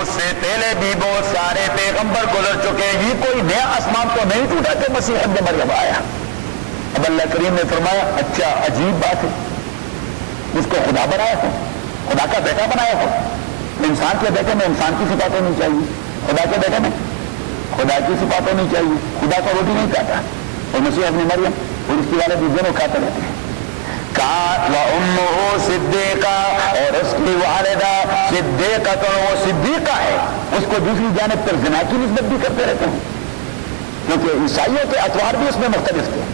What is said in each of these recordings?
اس سے پہلے بھی بہت سارے پیغمبر گزر چکے، یہ کوئی نیا آسمان تو نہیں ٹوٹا کہ مسیح ابن مریم آیا۔ اب اللہ کریم نے فرمایا اچھا عجیب بات ہے، اس کو خدا بنایا ہو، خدا کا بیٹا بنایا ہو، انسان کے بیٹے میں انسان کی صفات ہونی چاہیے، خدا کے بیٹے میں خدا کی صفات ہونی چاہیے۔ خدا کا روٹی نہیں کھاتا اور مسیح ابن مریم اور اس کی والد بھی دونوں کھاتے رہتے ہیں۔ وَأُمُّهُ صِدِّيقَةٌ، اور اس کی والدہ صدیقہ، وہ صدیقہ ہے، اس کو دوسری جانب پر زنا کی نسبت بھی کرتے رہتے ہیں، کیونکہ عیسائیوں کے اطوار بھی اس میں مختلف تھے۔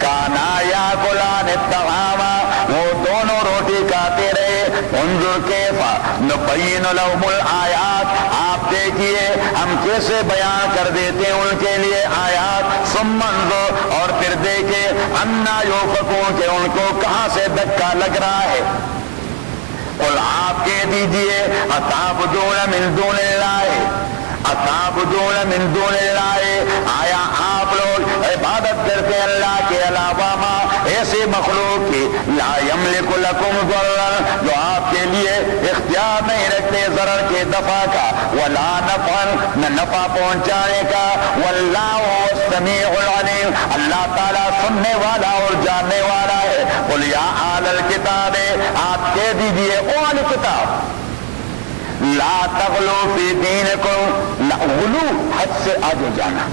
کانا یاکلان الطعام، وہ دونوں روٹی کھاتے رہے۔ انظر کیف نبین لهم الآیات، آپ دیکھیے ہم کیسے بیان کر دیتے ہیں ان کے لیے آیات۔ ثم انظر، اور پھر دیکھے انا یؤفکون، کہ ان کو کہاں سے دھکا لگ رہا ہے۔ قل، آپ کہہ دیجئے اتعبدون من دون اللہ، اتعبدون من دون اللہ، آیا آپ لوگ عبادت کرتے اللہ کے علاوہ ما ایسے مخلوق کی لا یملک لکم ضررا، جو آپ کے لیے اختیار نہیں رکھتے ضرر کے دفع کا، ولا نفعا، نہ نفع پہنچانے کا، واللہ هو السمیع العلیم، اللہ تعالیٰ سننے والا اور جاننے والا ہے۔ قل یا اہل الکتاب، آپ کہہ دیجئے او اہل کتاب، لا تغلو فی دینکم، غلو حد سے آگے جانا،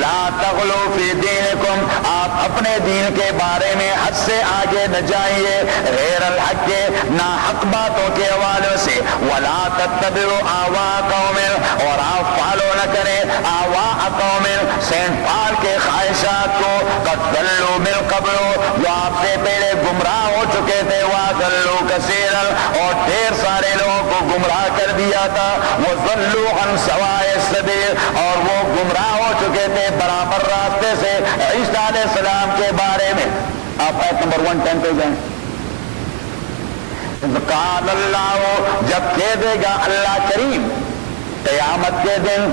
لا تغلو فی دینکم، آپ اپنے دین کے بارے میں حد سے آگے نہ جائیے، غیر الحق، نہ حق باتوں کے حوالے سے، ولا تتبعوا اہواء قوم، اور آپ فالو نہ کریں اہواء قوم، سینٹ پال کے خواہشات کو، قد ضلوا من قبل، جو آپ سے پہلے گمراہ ہو چکے تھے، وَأَضَلُّوا كَثِيرًا، اور ڈھیر سارے لوگوں کو گمراہ کر دیا تھا، وَضَلُّوا عَنْ سَوَاءِ السَّبِيلِ، اور وہ گمراہ ہو چکے تھے برابر راستے سے عیسیٰ علیہ السلام کے بارے میں۔ آپ آیت نمبر 110 پہ جائیں۔ قال اللہ، جب کہہ دے گا اللہ کریم قیامت کے دن،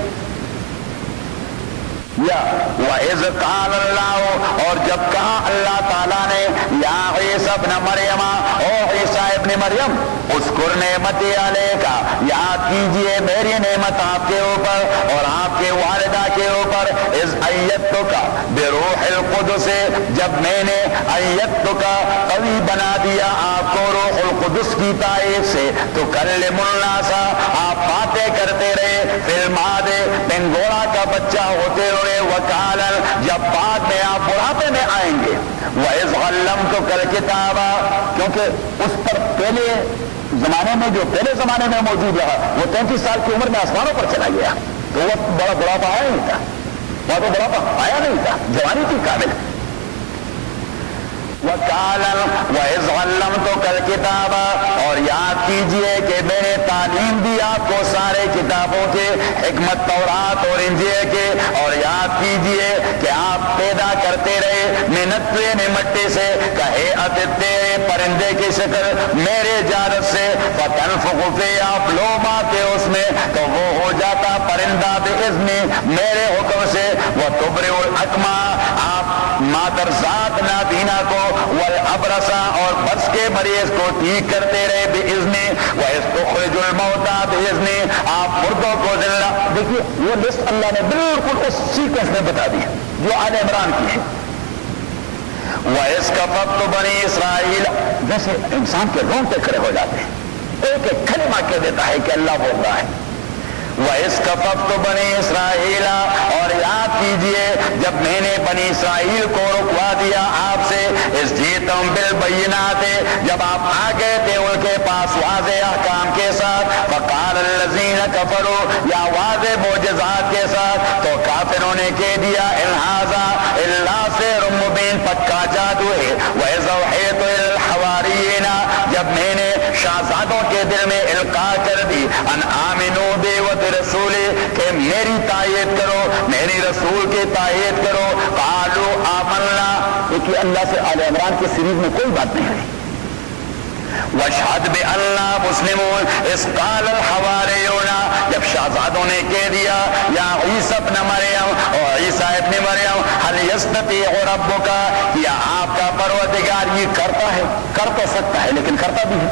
یا وَإِذْ قَالَ اللَّهُ، اور جب کہا اللہ تعالیٰ نے یا عیسیٰ ابن مریم، او عیسیٰ ابن مریم، اذکر نعمتی علیک، یاد کیجئے میری نعمت آپ کے اوپر اور آپ کے والدہ کے اوپر، اذ ایدتک بروح القدس، جب میں نے ایدتک قوی بنا دیا آپ کو روح القدس کی تائید سے، تکلم الناس، آپ باتیں کرتے رہے، فی المہد، پنگوڑا کا بچہ ہوتے ہوئے، وکالن، جب بعد میں آپ بڑھاپے میں آئیں گے، وَإِذْ عَلَّمْتُكَ الْكِتَابَ، کیونکہ اس پر پہلے زمانے میں، جو پہلے زمانے میں موجود رہا، وہ 33 سال کی عمر میں آسمانوں پر چلا گیا، تو وہ بڑا بڑھاپا آیا نہیں تھا، وہ تو بڑھاپا آیا نہیں تھا، جوانی تھی کامل۔ وَقَالًا وَإِذْ عَلَّمْتُكَ الْكِتَابَ، اور یاد کیجئے کہ میں نے تعلیم دی آپ کو سارے کتابوں کے، حکمت تورات اور انجیل کے، اور یاد کیجئے کہ آپ پیدا کرتے رہے من الطین، مٹی سے، کہیئۃ الطیر، پرندے کی شکل، میرے اجازت سے، فَتَنْفُخُ فِیہِ، آپ لو ماتے اس میں، تو وہ ہو جاتا پرندہ بِإِذْنِ، میرے حکم سے، وَتُبْرِئُ الْأَکْمَحَ، آپ مادرزاد نابینا کو، والابرص، اور بس کے مریض کو ٹھیک کرتے رہے بِإِذْنِ، وَإِذْ الموتى بِإِذْنِ، آپ مردوں کو زندہ۔ دیکھیے وہ لسٹ اللہ نے بالکل اس سیکوینس میں بتا دی جو آل عمران کی ہے۔ وَإِذْ كَفَفْتُ بَنِي إِسْرَائِيلَ، جیسے انسان کے رونگٹے کھڑے ہو جاتے ہیں، ایک ایک کلمہ کہہ دیتا ہے کہ اللہ بول رہا ہے۔ وَإِذْ كَفَفْتُ بَنِي إِسْرَائِيلَ، اور یاد کیجئے جب میں نے بنی اسرائیل کو رکوا دیا آپ سے، اِذْ جِئْتُم بِالْبَيِّنَاتِ، جب آپ آ گئے تھے ان کے پاس واضح احکام کے ساتھ، فَقَالَ الَّذِينَ كَفَرُوا، یا واضح معجزات کے ساتھ، تو کافروں نے کہہ دیا اِنْ هَٰذَا إِلَّا سِحْرٌ مُّبِينٌ، پکا جادو ہے۔ وَإِذْ أَوْحَيْتُ إِلَى الْحَوَارِيِّينَ، جب میں نے شہزادوں کے دل میں القاء کر دی، ان آمنوا بی وبرسولی، کہ میری تائید کرو، میری رسول کی تائید کرو، قالوا آمنا، کہ اللہ سے آل عمران کے سیریز میں کوئی بات نہیں ہے۔ واشہد بأننا مسلمون، اذ قال الحواریون، جب شہزادوں نے کہہ دیا یا عیسی ابن مریم اور عیسیٰ ابن مریم هل یستطیع ربک، کیا آپ کا پروردگار یہ کرتا ہے، کر تو سکتا ہے لیکن کرتا بھی ہے،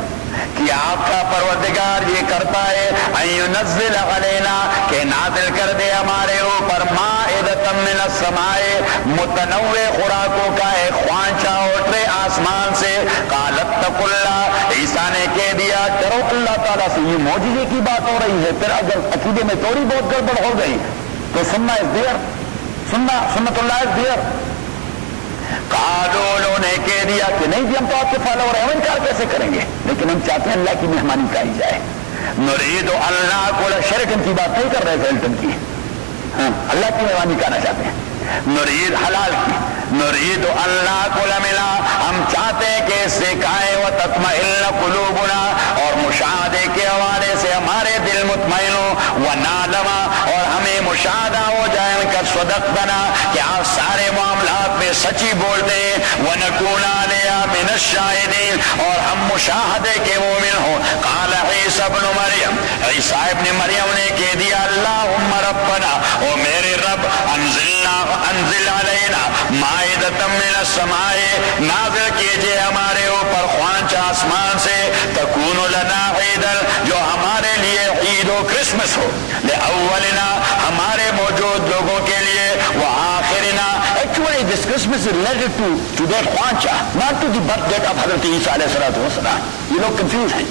کہ آپ کا پروردگار یہ کرتا ہے ان ينزل علینا، کہ نازل کر دے ہمارے اوپر مائدۃ من السماء، متنوع خوراکوں کا ایک خوانچہ اٹھے آسمان سے۔ قالت اتقوا اللہ، عیسیٰ نے کہہ دیا ڈرو اللہ تعالیٰ سے، یہ معجزے کی بات ہو رہی ہے، پھر اگر عقیدے میں تھوڑی بہت گڑبڑ ہو گئی تو سننا از دیئر، سنت اللہ از دیئر۔ قالوا، انہوں نے کہہ دیا کہ نہیں جی ہم تو آپ کے فالوور ہیں، ہم انکار کیسے کریں گے، لیکن ہم چاہتے ہیں اللہ کی مہمانی کرائی جائے۔ نرید اللہ کو شرک کی بات نہیں کر رہے تھے الٹن کی، ہاں اللہ کی مہمانی کرانا چاہتے ہیں، نرید حلال کی، نرید اللہ کو ملا، ہم چاہتے ہیں کہ اس سے کائے و تطمئن قلوبنا، اور مشاہدے کے حوالے سے ہمارے دل مطمئن ہو، ونعلم، اور ہمیں مشاہدہ ہو جائے ان کا صدقتنا، کہ آپ سارے معاملات میں سچی بولتے ہیں، ونکون علیہ من الشاہدین، اور ہم مشاہدے کے مومن ہوں۔ قال عیسی ابن مریم، عیسیٰ ابن مریم نے کہہ دیا اللہم ربنا، او میرے رب، انزل علینا مائدۃ من السماء، نازل کیجئے ہمارے اوپر خوانچہ آسمان سے، تکون لنا عیدا، جو ہمارے لیے عید و کرسمس ہو، لأولنا، ہمارے موجود لوگوں کے لیے، وآخرنا۔ Actually this Christmas is related to that خوانچہ، not to the birth date of حضرت عیسیٰ علیہ السلام۔ یہ لوگ کنفیوز ہیں۔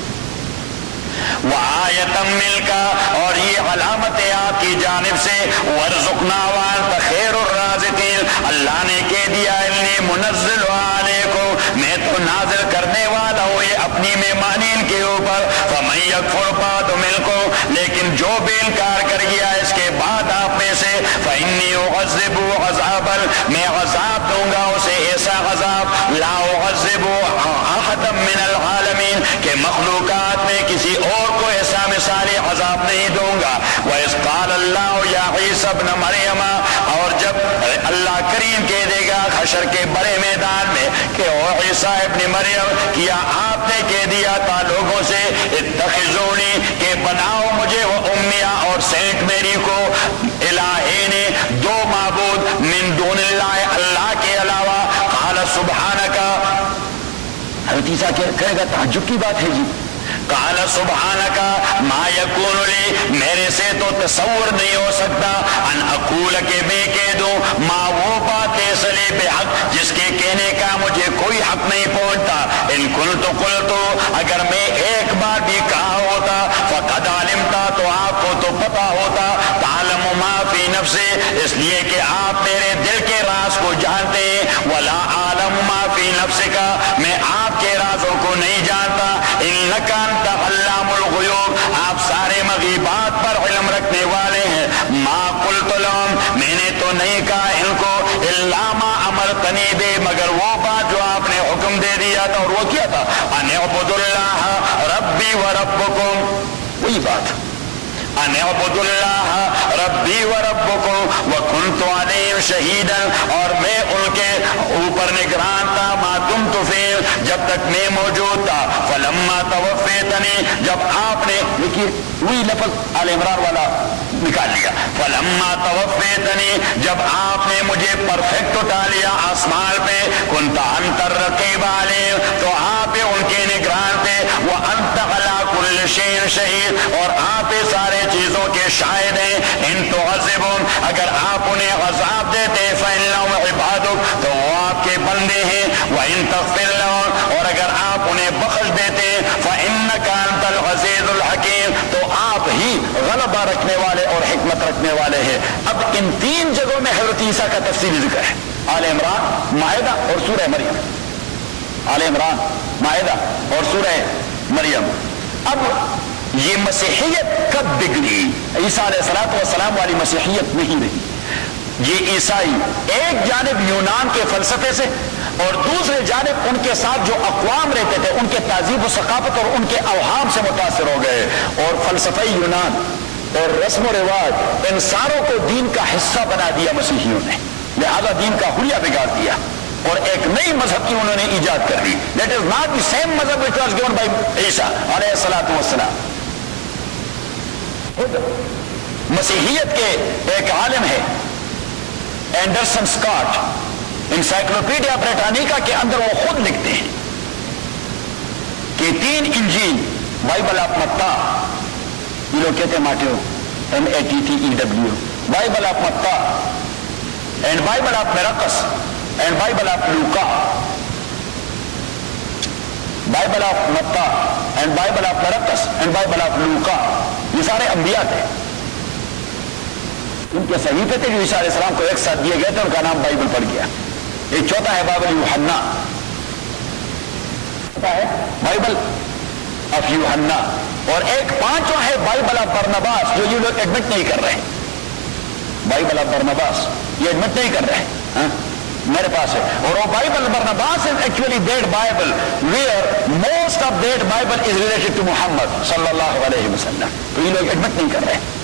وآیۃ ملک، اور یہ علامت ہے آپ کی جانب سے، وارزقنا وانت خیر الرازقین، اللہ نے کہہ دیا انی منزل علیکم، میں تو نازل کرنے والا ہوں یہ اپنی مہمانی ان کے اوپر، فمن یکفر بعد منکم، لیکن جو بھی انکار کر گیا اس کے بعد آپ میں سے، فانی اعذب عذابا، میں عذاب دوں گا اسے ایسا عذاب، لا اعذب احدا من العالمین، کہ مخلوقات میں کسی اور کو ایسا مثالی عذاب نہیں دوں گا۔ وَإِذْ قَالَ اللَّهُ يَا عِيسَى ابْنَ مَرْيَمَ، اور جب اللہ کریم کہہ دے گا حشر کے بڑے میدان میں کہ او عیسیٰ ابن مریم، کیا آپ نے کہہ دیا تھا لوگوں سے اتخذونی، کہ بناؤ مجھے و امیہ اور سینٹ میری کو، الہین، دو معبود، من دون اللہ، اللہ کے علاوہ۔ قال سبحانک، حضرت عیسیٰ کہے گا تعجب کی بات ہے جی، قال سبحانک ما یکون لی، میرے سے تو تصور نہیں ہو سکتا، ان اقول، کہ میں کہہ دوں، ما وہ بات ایسے بحق، جس کے کہنے کا مجھے کوئی حق نہیں پہنچتا، ان کنت قلتو، اگر میں ایک بار بھی کہا ہوتا، فقد علمتا، تو آپ کو تو پتا ہوتا، تعلم ما فی نفسی، اس لیے کہ آپ میرے دل کے راز کو جانتے ہیں، ولا عالم ما فی نفسک، میں آپ کے رازوں کو نہیں جانتا، انک انت علام الغیوب، آپ سارے مغیبات پر علم رکھنے والے ہیں، ما قلت لهم، میں نے تو نہیں کہا ان کو، الا ما امرتنی بہ، مگر وہ بات جو آپ نے حکم دے دیا تھا، اور وہ کیا تھا، ان اعبدوا اللہ ربی و ربکم، وہی بات، ان اعبدوا اللہ ربی و ربکم وکنت علیہم شہیدا، اور میں ان کے اوپر نگران تھا، ما دمت فیہم، جب تک میں موجود تھا، فلما توفیتنی، جب آپ نے، دیکھیے وہی لفظ آل عمران والا نکال لیا، فلما توفیتنی، جب آپ نے مجھے پرفیکٹ اٹھا لیا آسمان پہ، کنت انت الرقیب علیہم، تو آپ ان کے نگران تھے، وانت علی کل شیء شہید، اور آپ سارے چیزوں کے شاہد ہیں، ان تعذبہم، اگر آپ انہیں عذاب دیتے، فإنہم عبادک، تو وہ آپ کے بندے ہیں، وإن تغفر لهم، اور اگر آپ انہیں بخش دیتے، فإنک انت العزیز الحکیم، تو آپ ہی غلبہ رکھنے والے اور حکمت رکھنے والے ہیں۔ اب ان تین جگہوں میں حضرت عیسیٰ کا تفصیلی ذکر ہے، آل عمران، مائدہ اور سورہ مریم، آل عمران، مائدہ اور سورہ مریم۔ اب یہ مسیحیت کب بگڑی؟ عیسیٰ علیہ السلام والی مسیحیت نہیں رہی، یہ عیسائی ایک جانب یونان کے فلسفے سے اور دوسرے جانب ان کے ساتھ جو اقوام رہتے تھے ان کے تہذیب و ثقافت اور ان کے اوہام سے متاثر ہو گئے، اور فلسفہ یونان اور رسم و رواج ان ساروں کو دین کا حصہ بنا دیا مسیحیوں نے، لہذا دین کا حلیہ بگاڑ دیا اور ایک نئی مذہب کی انہوں نے ایجاد کر دی۔ That is not the same مذہب which was given by عیسیٰ علیہ السلام۔ خود مسیحیت کے ایک عالم ہے اینڈرسن اسکاٹ، انسائکلوپیڈیا بریٹانیکا کے اندر وہ خود لکھتے ہیں کہ 3 انجیل، بائبل آف متی، یہ لوگ کہتے ہیں ماٹیو، MATTEW، بائبل آف متی اینڈ بائبل آف مرقس اینڈ بائبل آف لوکا، بائبل آف متی اینڈ بائبل آف مرقس اینڈ بائبل آف لوکا، یہ سارے انبیاء تھے، ان کے صحیفے تھے جو عیسیٰ علیہ السلام کو ایک ساتھ دیے گئے تھے، ان کا نام بائبل پڑ گیا۔ ایک چوتھا ہے بائبل یوحنا، بائبل آف یوحنا، اور ایک 5واں ہے بائبل آف برنباس، جو یہ لوگ ایڈمٹ نہیں کر رہے ہیں۔ بائبل آف برنباس یہ ایڈمٹ نہیں کر رہے ہیں، میرے پاس ہے، اور وہ Bible Barnabas is actually that Bible where most of that Bible is related to محمد صلی اللہ علیہ وسلم، تو یہ لوگ ایڈمٹ نہیں کر رہے ہیں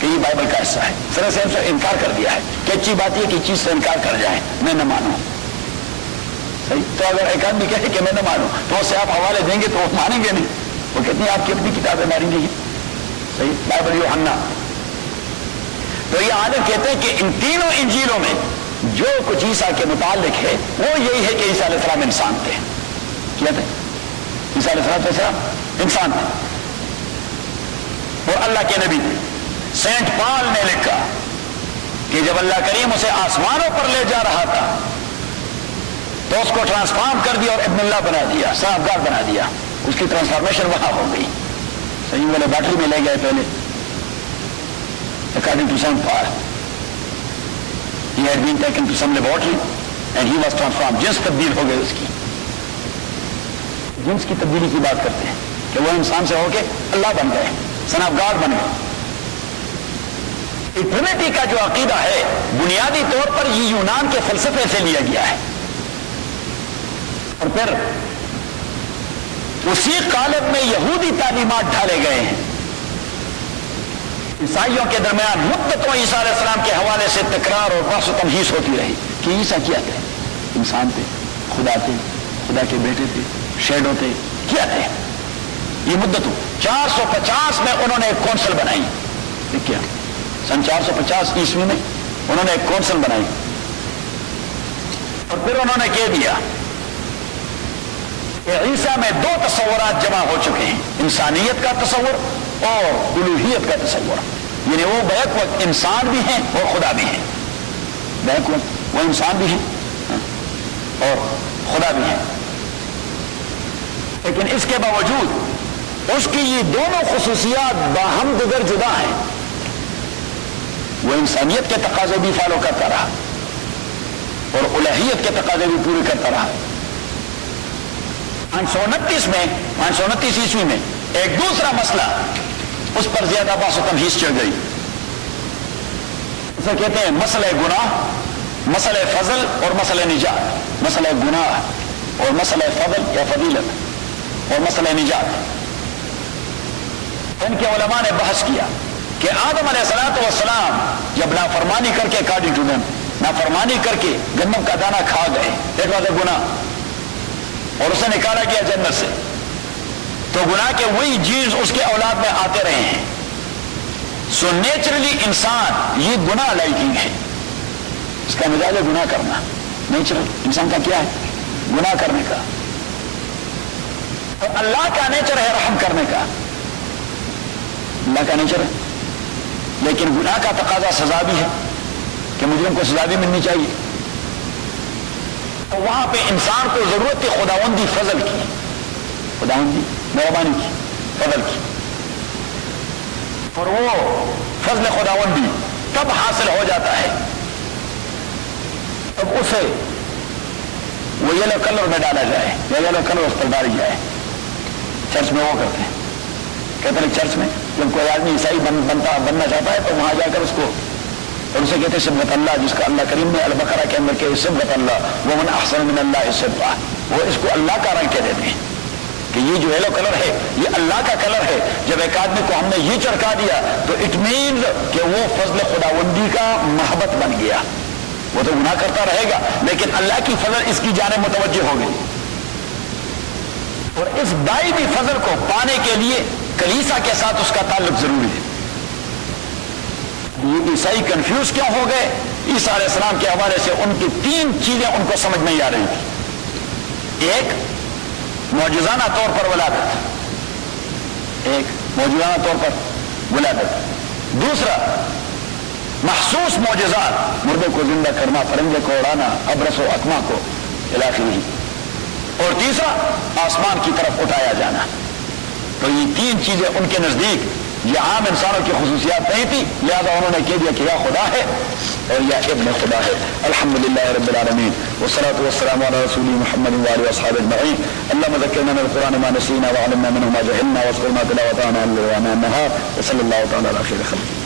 کہ یہ بائبل کا حصہ ہے، سر سے ہم سے انکار کر دیا ہے کہ اچھی بات یہ کہ چیز سے انکار کر جائیں، میں نہ مانوں، صحیح؟ تو اگر ایک آدمی کہے کہ میں نہ مانوں تو اس سے آپ حوالے دیں گے تو وہ مانیں گے نہیں، وہ کہتے ہیں آپ کی اپنی کتابیں ماریں گے، صحیح؟ بائبل یوحنا، تو یہ عالم کہتے ہیں کہ ان تینوں انجیلوں میں جو کچھ عیسیٰ کے متعلق ہے وہ یہی ہے کہ عیسیٰ علیہ السلام انسان تھے، کیا تھے؟ عیسیٰ علیہ السلام انسان تھے اور اللہ کے نبی تھے۔ سینٹ پال نے لکھا کہ جب اللہ کریم اسے آسمانوں پر لے جا رہا تھا تو اس کو ٹرانسفارم کر دیا اور ابن اللہ بنا دیا، صاحب گار بنا دیا، اس کی ٹرانسفارمیشن وہاں ہو گئی، صحیح؟ وہ لیبارٹری میں لے گئے پہلے، according to Saint Paul he had been taken to some laboratory and he was transformed، جنس تبدیل ہو گئے، اس کی جنس کی تبدیلی کی بات کرتے ہیں کہ وہ انسان سے ہو کے اللہ بن گئے، سن آف گاڈ بن گئے۔ ٹرینٹی کا جو عقیدہ ہے بنیادی طور پر یہ یونان کے فلسفے سے لیا گیا ہے، اور پھر اسی قالب میں یہودی تعلیمات ڈھالے گئے ہیں۔ عیسائیوں کے درمیان مدتوں عیسیٰ علیہ السلام کے حوالے سے تکرار اور بحث و تمہیس ہوتی رہی کہ عیسیٰ کیا تھے، انسان تھے، خدا تھے، خدا کے بیٹے تھے، شیڈو تھے، کیا تھے؟ یہ مدتوں 450 میں انہوں نے ایک کونسل بنائی، کیا سن 450 عیسوی میں انہوں نے ایک کونسل بنائی، اور پھر انہوں نے کہہ دیا کہ عیسیٰ میں 2 تصورات جمع ہو چکے ہیں، انسانیت کا تصور اور الوہیت کا تصور، یعنی وہ بیک وقت انسان بھی ہیں اور خدا بھی ہیں، بیک وقت وہ انسان بھی ہیں اور خدا بھی ہیں، لیکن اس کے باوجود اس کی یہ دونوں خصوصیات باہم دیگر جدا ہیں، وہ انسانیت کے تقاضے بھی فالو کرتا رہا اور الوہیت کے تقاضے بھی پورے کرتا رہا۔ 529 عیسوی میں ایک دوسرا مسئلہ، اس پر زیادہ بحث و تمہیس چل گئی، اسے کہتے ہیں مسئلہ گناہ، مسئلہ فضل اور مسئلہ نجات، مسئلہ گناہ اور مسئلہ فضل یا فضیلت اور مسئلہ نجات۔ ان کے علماء نے بحث کیا کہ آدم علیہ السلام جب نافرمانی کر کے اکارڈنگ ٹو دیم نافرمانی کر کے گندم کا دانہ کھا گئے، ایک واضح گناہ، اور اسے نکالا گیا جنت سے، تو گناہ کے وہی جینز اس کے اولاد میں آتے رہے ہیں، سو نیچرلی انسان یہ گناہ لائکنگ ہے، اس کا مزاج ہے گناہ کرنا، نیچرل انسان کا کیا ہے؟ گناہ کرنے کا، اور اللہ کا نیچر ہے رحم کرنے کا، اللہ کا نیچر ہے، لیکن گناہ کا تقاضا سزا بھی ہے کہ مجرم کو سزا بھی ملنی چاہیے، تو وہاں پہ انسان کو ضرورت ہے خداوندی فضل کی، خداوندی مہربانی کی، فضل کی، اور وہ فضل خداوندی تب حاصل ہو جاتا ہے تب اسے وہ یلو کلر میں ڈالا جائے یا یلو کلر اس پر ڈالی جائے۔ چرچ میں وہ کرتے ہیں، کیتھولک چرچ میں جب کوئی آدمی عیسائی بننا چاہتا ہے تو وہاں جا کر اس کو، اور اسے کہتے ہیں صبغۃ اللہ، جس کا اللہ کریم نے البقرہ کے اندر کہ صبغۃ اللہ ومن احسن من اللہ صبغہ، وہ اس کو اللہ کا رنگ کہہ دیتے ہیں کہ یہ جو یلو کلر ہے یہ اللہ کا کلر ہے۔ جب ایک آدمی کو ہم نے یہ چڑکا دیا تو اٹ مینز کہ وہ فضل خداوندی کا محبت بن گیا، وہ تو گناہ کرتا رہے گا لیکن اللہ کی فضل اس کی جانب متوجہ ہو گئی، اور اس دائمی فضل کو پانے کے لیے کلیسا کے ساتھ اس کا تعلق ضروری ہے، یہ عیسائی کنفیوز کیوں ہو گئے؟ عیسیٰ علیہ السلام کے حوالے سے ان کی 3 چیزیں ان کو سمجھ نہیں آ رہی تھی. ایک معجزانہ طور پر ولادت، ایک معجزانہ طور پر ولادت. دوسرا محسوس معجزات، مردے کو زندہ کرنا، پرندے کو اڑانا، ابرص و اکما کو علاقی نہیں. اور تیسرا آسمان کی طرف اٹھایا جانا. تو یہ 3 چیزیں ان کے نزدیک یہ عام انسانوں کی خصوصیات نہیں تھی، لہذا انہوں نے کہہ دیا کہ یا خدا ہے اور یا ابن خدا ہے. الحمدللہ رب العالمین والصلاة والسلام علی رسول محمد وآلہ وصحبہ اجمعین. اللهم ذکرنا من القرآن ما نسینا وعلمنا منه ما جهلنا واذكرنا تلاوته آناء الليل وآناء النهار وصلی اللہ تعالی علی خیر خلقہ.